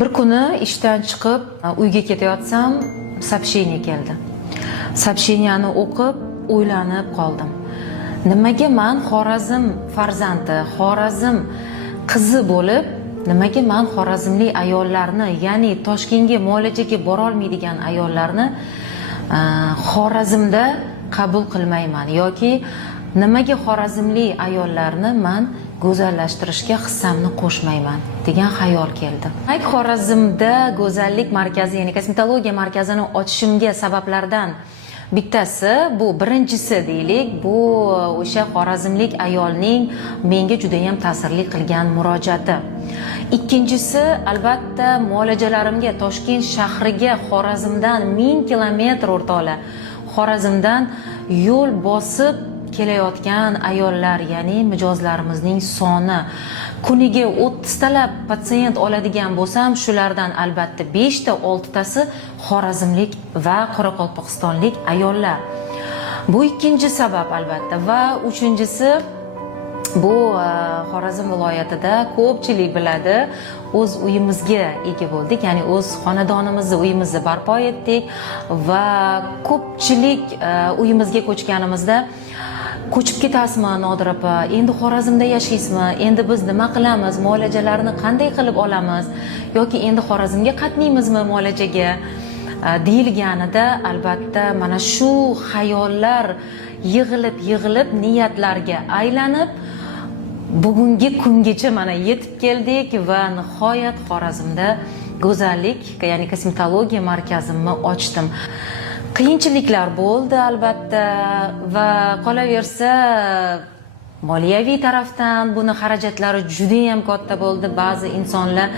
Bir kuni ishdan chiqib uyga ketayotsam сообщение keldi. Сообщениeni o'qib o'ylanib qoldim. Nimaga men Xorazm farzandi, Xorazm qizi bo'lib, nimaga men xorazmlik ayollarni, ya'ni Toshkentga muolajaga bora olmaydigan ayollarni Xorazmda qabul qilmayman yoki nimaga xorazmlik ayollarni men go'zallashtirishga hissamni qo'shmayman degan xayol keldi. Xorazmda go'zallik markazi, ya'ni kosmetologiya markazini ochishimga sabablardan bittasi, bu birinchisi deylik, bu o'sha xorazmlik ayolning menga juda ham ta'sirli qilgan murojaati. Ikkinchisi, albatta muolajalarimga Toshkent shahriga Xorazmdan 1000 kilometr o'rtoqlar, Xorazmdan yo'l bosib kelayotgan ayollar, ya'ni mijozlarimizning soni. Kuniga 30 talab patsient oladigan bo'lsam, shulardan albatta 5 ta 6 tasi xorazmlik va qoraqalpog'istonlik ayollar. Bu ikkinchi sabab albatta. Va uchinchisi, bu Xorazm viloyatida ko'pchilik biladi, o'z uyimizga ega bo'ldik, ya'ni o'z xonadonimizni, uyimizni barpo etdik va ko'pchilik uyimizga ko'chganimizda ko'chib ketasizmi Nodir opa, endi Xorazmda yashaysizmi, endi biz nima qilamiz, muolajalarni qanday qilib olamiz yoki endi Xorazmga qatnaymizmi muolajaga deyilganida, albatta mana shu xayollar yig'ilib niyatlarga aylanib bugungi kungacha mana yetib keldik va nihoyat Xorazmda go'zallik, ya'ni kosmetologiya markazimni ochdim. Qiyinchiliklar bo'ldi albatta va qolaversa moliyaviy tarafdan buni xarajatlari juda ham katta bo'ldi. Ba'zi insonlar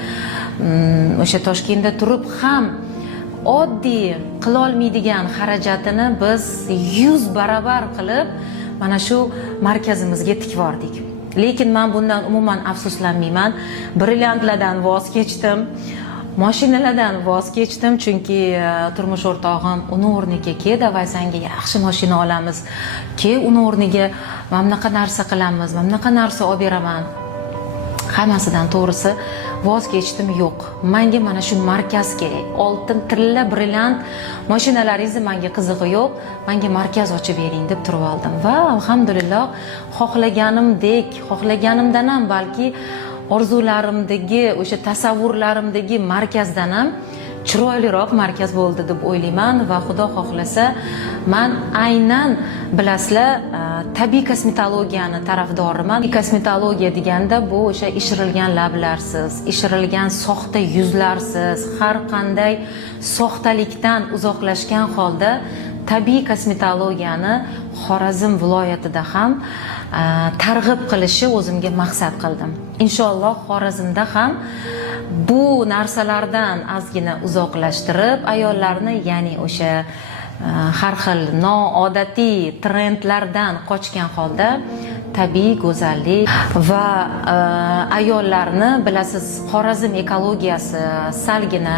o'sha Toshkentda turib ham oddiy qila olmaydigan xarajatini biz 100 barobar qilib mana shu markazimizga tikvordik. Lekin men bundan umuman afsuslanmayman. Brilliantlardan voz kechdim. Mashinalardan voz kechdim, chunki turmush o'rtog'im uni o'rniga "Ke, davay senga yaxshi mashina olamiz. Ke, uni o'rniga mana bunaqa narsa qilamiz, mana bunaqa narsa olib beraman." Hammasidan to'g'risi voz kechdim, yo'q. Menga mana shu markaz kerak. Oltin tilla brilliant mashinalaringiz menga qizig'i yo'q. Menga markaz ochib bering deb turib oldim va alhamdulillah xohlaganimdan ham balki orzularimdagi, o'sha tasavvurlarimdagi markazdan ham chiroyliroq markaz bo'ldi deb o'ylayman va Xudo xohlasa men aynan bilasizlar tabiiy kosmetologiyani tarafdoriman. Kosmetologiya deganda bu o'sha ishirilgan lablarsiz, ishirilgan soxta yuzlarsiz, har qanday soxtalikdan uzoqlashgan holda tabiiy kosmetologiyani Xorazm viloyatida ham targ'ib qilishni o'zimga maqsad qildim. Inshaalloh Xorazmda ham bu narsalardan ozgina uzoqlashtirib ayollarni, ya'ni o'sha har xil noodatiy trendlardan qochgan holda tabiiy go'zallik va ayollarni, bilasiz, Xorazm ekologiyasi salgina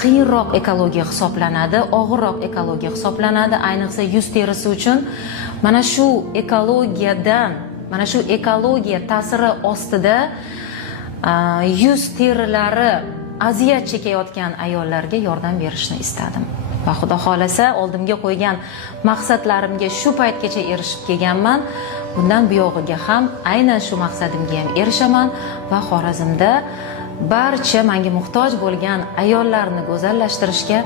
qiyinroq ekologiya hisoblanadi, og'irroq ekologiya hisoblanadi, ayniqsa yuz terisi uchun. Mana shu ekologiyadan, mana shu ekologiya ta'siri ostida yuz terilari aziyat chekayotgan ayollarga yordam berishni istadim. Va Xudo xolasa oldimga qo'ygan maqsadlarimga shu paytgacha erishib kelganman. Bundan buyog'iga ham aynan shu maqsadimga ham erishaman va Xorazmda barcha menga muhtoj bo'lgan ayollarni go'zallashtirishga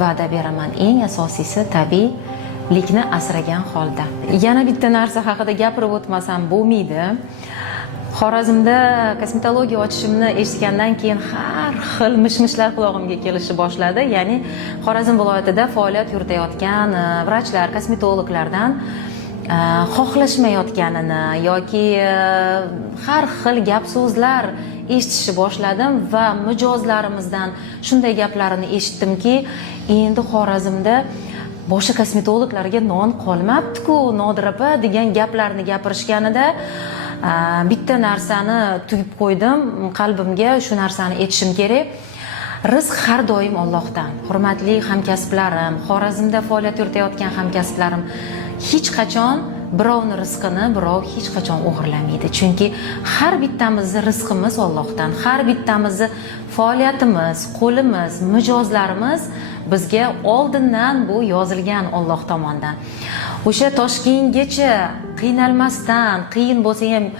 va'da beraman. Eng asosiysi tabiiylikni asragan holda. Yana bitta narsa haqida gapirib o'tmasam bo'lmaydi. Xorazmda kosmetologiya ochishimni eshitgandan keyin har xil mishmishlar qulog'imga kelishni boshladi. Ya'ni Xorazm viloyatida faoliyat yuritayotgan vrachlar, kosmetologlardan xohlashmayotganini yoki har xil gap so'zlar eshitishni boshladim va mijozlarimizdan shunday gaplarini eshitdimki, endi Xorazmda boshqa kosmetologlarga non qolmabdi-ku, Nodir opa degan gaplarni gapirishganida bitta narsani tugib qo'ydim qalbimga, shu narsani aytishim kerak. Rizq har doim Allohdan. Hurmatli hamkasblarim, Xorazmda faoliyat yuritayotgan hamkasblarim, hech qachon birovni rizqini birov hech qachon o'g'irlamaydi. Chunki har bittamizni rizqimiz Allohdan, har bittamizni faoliyatimiz, qo'limiz, mijozlarimiz bizga oldindan bu yozilgan Alloh tomonidan. O'sha Toshkentgacha qiynalmasdan, qiyin bo'lsa ham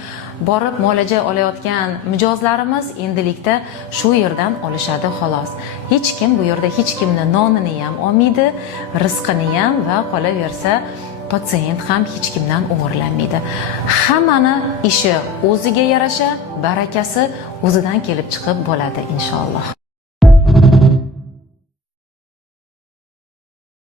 borib muolaja olayotgan mijozlarimiz endilikda shu yerdan olishadi xolos. Hech kim bu yerda hech kimni nonini ham olmaydi, rizqini ham va qolaversa patsient ham hech kimdan o'g'irlanmaydi. Hammani ishi o'ziga yarasha, barakasi o'zidan kelib chiqib bo'ladi inshaalloh.